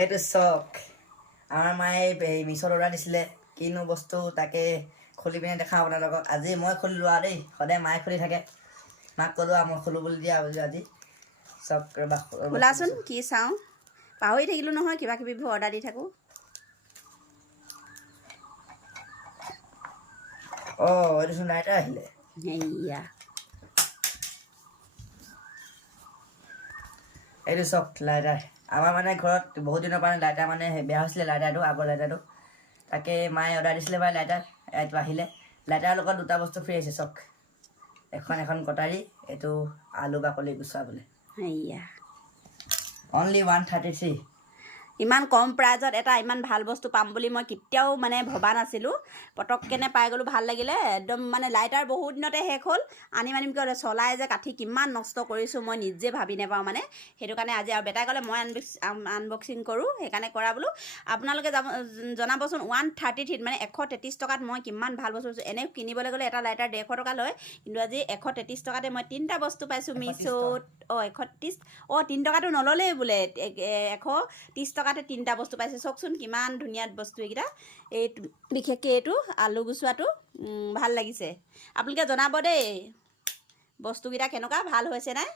এইটো চক আমাৰ মায়ে মিছত অৰ্ডাৰ দিছিলে কিনো বস্তু তাকে খুলি পিনে দেখাওঁ আপোনালোকক আজি মই খুলিলোঁ আৰু দেই সদায় মায়ে খুলি থাকে মাক ক'লোঁ আৰু মই খোলোঁ বুলি দিয়া আজি চব খোলাচোন কি চাওঁ পাহৰি থাকিলোঁ নহয় কিবা কিবিবোৰ অৰ্ডাৰ দি থাকোঁ এইটোচোন লাইটাৰ আহিলে সেয়া এইটো চক লাইটাৰ আমাৰ মানে ঘৰত বহুত দিনৰ পৰা লাইটাৰ মানে বেয়া হৈছিলে লাইটাৰটো আগৰ লাইটাৰটো তাকে মায়ে অৰ্ডাৰ দিছিলে বাৰু লাইটাৰ এইটো আহিলে লাইটাৰৰ লগত দুটা বস্তু ফ্ৰী আহিছে চক এখন কটাৰী এইটো আলু বাকলি গুচাবলৈ সেয়া অনলি 133 ইমান কম প্ৰাইজত এটা ইমান ভাল বস্তু পাম বুলি মই কেতিয়াও মানে ভবা নাছিলোঁ পটককেনে পাই গ'লোঁ ভাল লাগিলে একদম মানে লাইটাৰ বহুত দিনতে শেষ হ'ল আনিম কি চলাই যে কাঠি কিমান নষ্ট কৰিছোঁ মই নিজে ভাবি নাপাওঁ মানে সেইটো কাৰণে আজি আৰু বেটাই ক'লে মই আনবক্সিং কৰোঁ সেইকাৰণে কৰা বোলো আপোনালোকে জনাবচোন 133 মানে 133 টকাত মই কিমান ভাল বস্তু পাইছোঁ এনেই কিনিবলৈ গ'লে এটা লাইটাৰ 150 টকা লয় কিন্তু আজি 133 টকাতে মই 3টা বস্তু পাইছোঁ মিছোত 130 3 টকাটো নল'লেই বোলে 130 টকাতে 3টা বস্তু পাইছোঁ চাওকচোন কিমান ধুনীয়া বস্তু এইকেইটা এই বিশেষকৈ এইটো আলু গুচোৱাটো ভাল লাগিছে আপোনালোকে জনাব দেই বস্তুকেইটা কেনেকুৱা ভাল হৈছে নাই